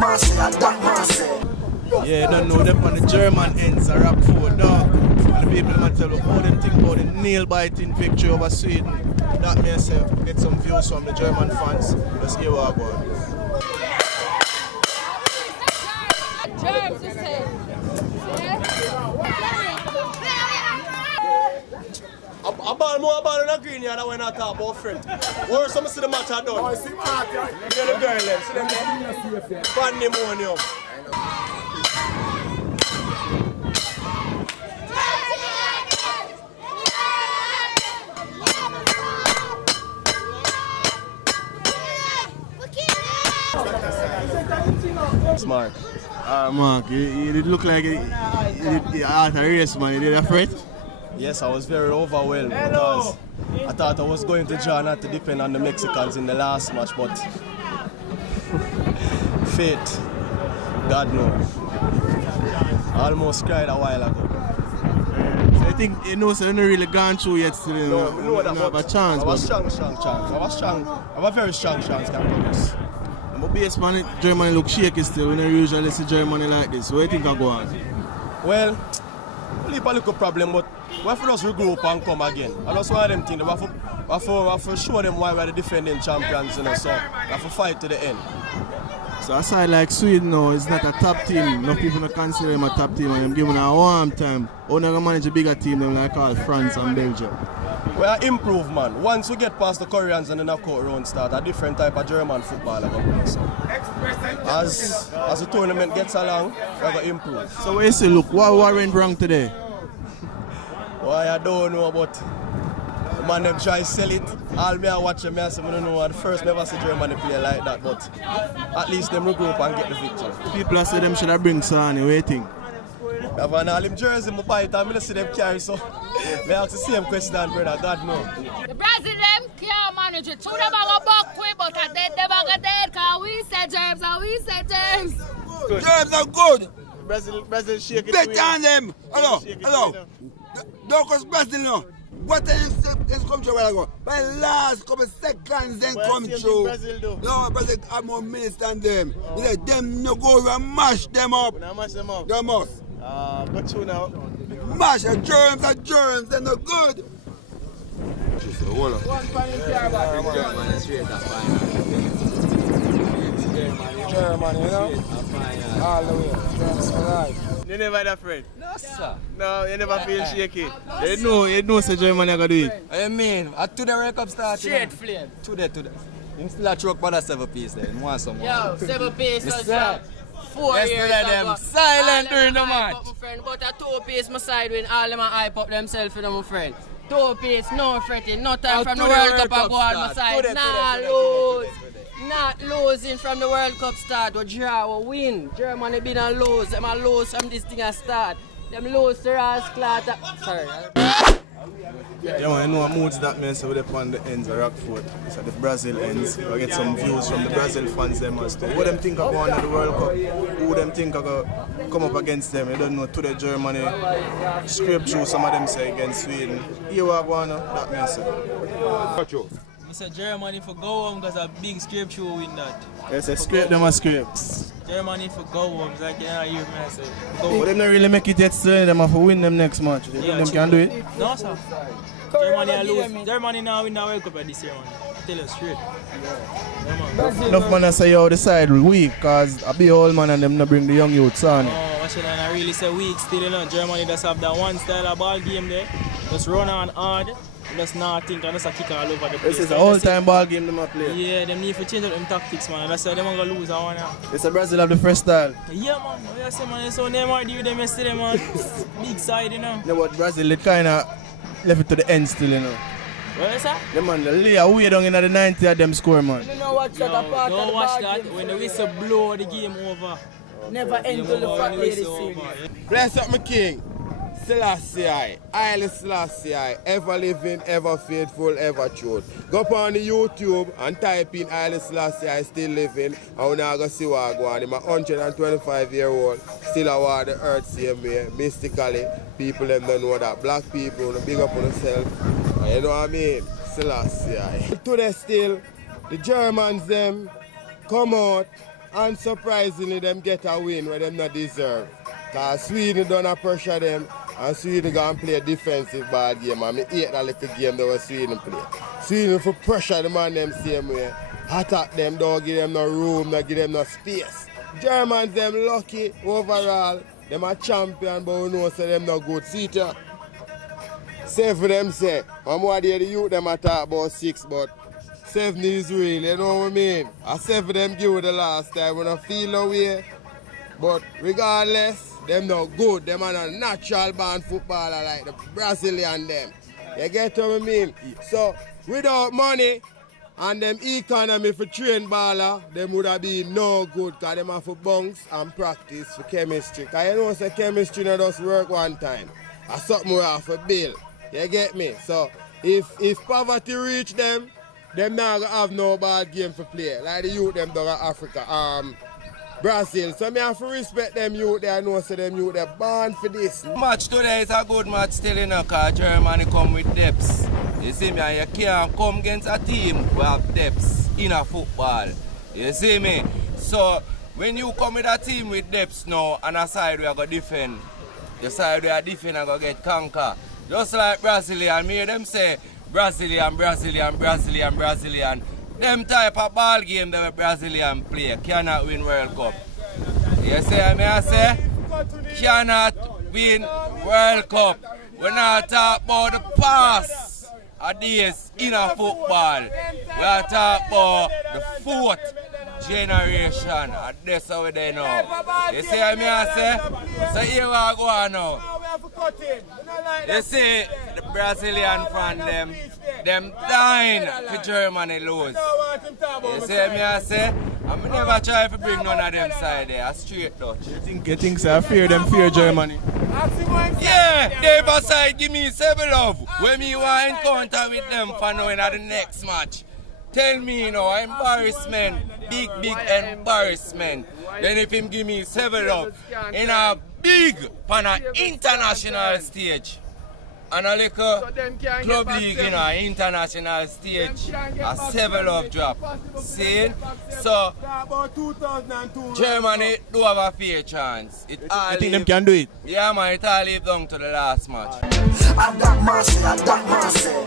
man say, and that man say. Yeah, you don't know them on the German ends are up for dog. And the people might tell you how them think about the nail-biting victory over Sweden. That may say get some views from the German fans. Let's hear what about it. Germs is here. A ball more about on the green yard when I talk about friend. Or some see the match I done. Oh, see Mark, yeah. Get the girl there. See them pandemonium. Smart. Mark, you did look like you had a race, man. You did afraid? Yes, I was very overwhelmed because I thought I was going to draw not to depend on the Mexicans in the last match, but fate, God knows. I almost cried a while ago. So I think you know, so you're not really gone through yet still. No, that have a chance. I was strong chance. I was strong. I have a very strong chance, can promise. But base man, Germany look shaky still. We don't usually see Germany like this. What do you think I go on? Well, a little problem, but we have to just regroup and come again. I just want them things. We have to show them why we're the defending champions, you know, so we have to fight to the end. So aside like Sweden now, it's not a top team. No people don't consider them a top team and them giving a warm time. How they manage a bigger team than like call France and Belgium? We are improved, man. Once we get past the Koreans and the knockout round start, a different type of German football are going to play. So as the tournament gets along, we're going to improve. So what you say, look, what went wrong today? Why I don't know, but the man them try to sell it. All me I watch them, I say, I don't know. At first, never see Germany play like that, but at least them regroup and get the victory. People say them should have bring Sani, what do you think? I have all them jersey, I buy it, and I see them carry, so I ask the same question, brother, God knows. The Brazil them can't manage it. Two them are back quick, but I dead them are dead. Cause we said James and we said James. Germs are good. Brazil shake it. Bet on them. Hello. Don't cause Brazil now. What is come through a while ago? By last couple seconds then come through. No, Brazil have more minutes than them. You say them no go and mash them up. They must. Go through now. Mash the germs, they're no good. Hold on. Germany, you know? All the way. Germany, right. You never had a friend? No, sir. No, you never feel shaky? You know say Germany are going to do it? I mean, to the World Cup start. Straight flame. Today. Him still a choke by the 7 piece there. Him want some more. Yo, 7 piece. Yes, 4 years yesterday them ago. silent during the match. But a 2 piece my side when all them hype up themselves for them, my friend. 2 piece, no fretting, no time from the World Cup I go on my side. Nah, lose. Not losing from the World Cup start. We draw, we win. Germany been a lose. Them a lose from this thing a start. Them lose to Rasclata. Sorry. Yeah, man, you know what moods that means so they're on the ends of Rockford. So the Brazil ends. We get some views from the Brazil fans them as to what them think of going to the World Cup, who them think are going to come up against them. You don't know, today Germany scrape through some of them say against Sweden. Here we are going that means so. I said Germany for go home because a big scrape through win that. Yes, I scrape them a scrape. Germany for go home, it's like you know, hear me I say. But them don't really make it yet still, them have to win them next match. You think them can do it? No sir. Germany are lose. Germany now win the World Cup this year, man. I tell you straight. Enough man say you decide weak because a big old man and them not bring the young youths on. Oh, what should I really say weak still, you know. Germany just have that one style of ball game there. Just run on hard. Just not think and just a kick all over the place. This is an all-time ball game them play. Yeah, them need to change up them tactics, man. That's why them are gonna lose that one now. It's a Brazil have the first style. Yeah, man. I say, man, so Neymar did with them yesterday, man. Big side, you know. No, but Brazil they kind of left it to the end still, you know. What is that? Them man, the lay away down in the 90 of them score, man. Don't watch that apart. Don't watch that. When the whistle blow, the game over. Never end till the fat lady sing. Bless up my king. Selassie, Haile Selassie, ever living, ever faithful, ever true. Go up on the YouTube and type in Haile Selassie, still living, and we're not going to see what going on. I'm 125-year-old, still award the earth same way, mystically. People them don't know that. Black people, big up on themselves. You know what I mean? Selassie. Today still, the Germans them come out unsurprisingly, them get a win where them not deserve. Because Sweden don't pressure them, and Sweden gonna play a defensive ball game. And I hate that little game that was Sweden play. Sweden for pressure the man them same way. Attack them, don't give them no room, don't give them no space. Germans them lucky overall. Them a champion, but we know so them no good. See it here. Say for them say, I'm more there the youth them a talk about 6, but 7 is real, you know what I mean? I 7 them give it the last time, we don't feel no way. But regardless, them no good. Them are a natural born footballer like the Brazilian them. You get what I mean? So without money and them economy for train baller, them would have been no good because them have to bounce and practice for chemistry. Because you know say chemistry not just work one time. That's something we have to build. You get me? So if poverty reach them not gonna have no bad game for play. Like the youth them down in Africa, Brazil. So me have to respect them youth there. I know so them youth they're born for this. Match today is a good match still, you know, because Germany come with depths. You see me, and you can't come against a team who have depths in a football. You see me? So when you come with a team with depths now and a side we are going to defend, the side we are defend are going to get conquer. Just like Brazilian, me them say Brazilian. Them type of ball game that Brazilian play cannot win World Cup. You see me I say? Cannot win World Cup. We're not talking about the past of days in a football. We are talking about the 4th generation. And that's how we do now. You see me I say? So here we are going now. You see the Brazilian fan them dying for Germany lose. You see me I say? I'm never try to bring none of them side there. A straight Dutch. You think so? Fear Germany? Yeah, they ever side give me 7 love. When me want encounter with them for now in the next match. Tell me, you know, embarrassment, big embarrassment. Then if him give me 7 love in a big, on an international stage. And a little club league in an international stage, a 7 love drop. See? So, Germany do have a fair chance. I think them can do it. Yeah, man, it all live down to the last match. I got mercy.